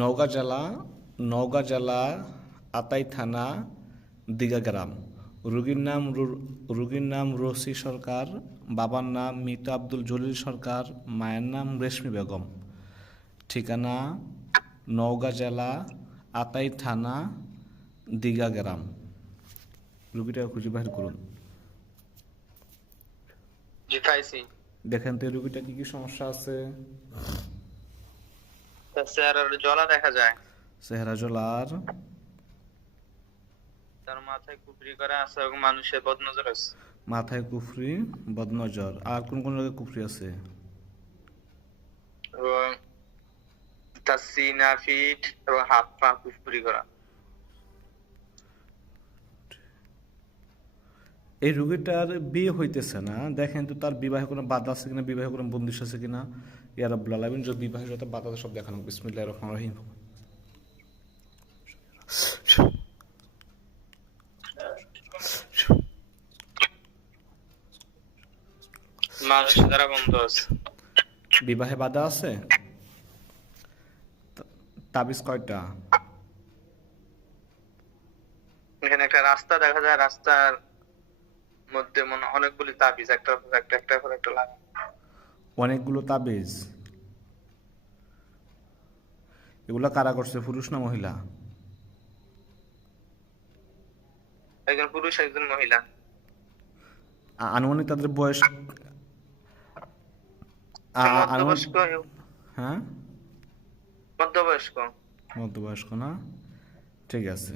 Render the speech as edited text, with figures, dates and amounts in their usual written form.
নওগাঁ জেলা, নওগাঁ জেলা, আতাই থানা, দিঘা গ্রাম। রোগীর নাম রসি সরকার, বাবার নাম মৃত আব্দুল জলিল সরকার, মায়ের নাম রেশমি বেগম। ঠিকানা নওগাঁ জেলা, আতাই থানা, দিঘা গ্রাম। রুগীটা খুঁজে বাহির করুন। জি পাইছি। দেখেন তো এই রুগীটা কি কি সমস্যা আছে। তার চেহারার জ্বলা দেখা যায়, চেহারা জলার, তার মাথায় কুপরি করা আছে এবং মানুষের বদনজর আছে। মাথায় কুফরি, বদনজর। আর কোন কোন জায়গায় কুফরি আছে? এবং তার সিনা ফিট এবং হাত পা কুপরি করা। এই রোগীটার বিয়ে হইতেছে না, দেখেন তো তার বিবাহে কোনো বাধা আছে কিনা, বিবাহে কোনো বন্দিশ আছে কিনা। ইয়া রাব্বুল আলামিন, যদি বিবাহে যত বাধা আছে সব দেখানো। বিসমিল্লাহির রহমানির রহিম। মানুষ দ্বারা বন্ধ আছে। বিবাহে বাধা আছে। তাবিজ কয়টা? এখানে একটা রাস্তা দেখা যায়, রাস্তার মধ্যে মনে হয় অনেকগুলি তাবিজ, একটা পর একটা, একটা পর একটা লাগে। অনেকগুলো তাবিজ। এগুলা কারা করছে, পুরুষ না মহিলা? একজন পুরুষ একজন মহিলা। আনুমানিক তাদের বয়স আনুমানিক, মধ্যবয়স্ক, হ্যাঁ মধ্যবয়স্ক। মধ্যবয়স্ক না? ঠিক আছে।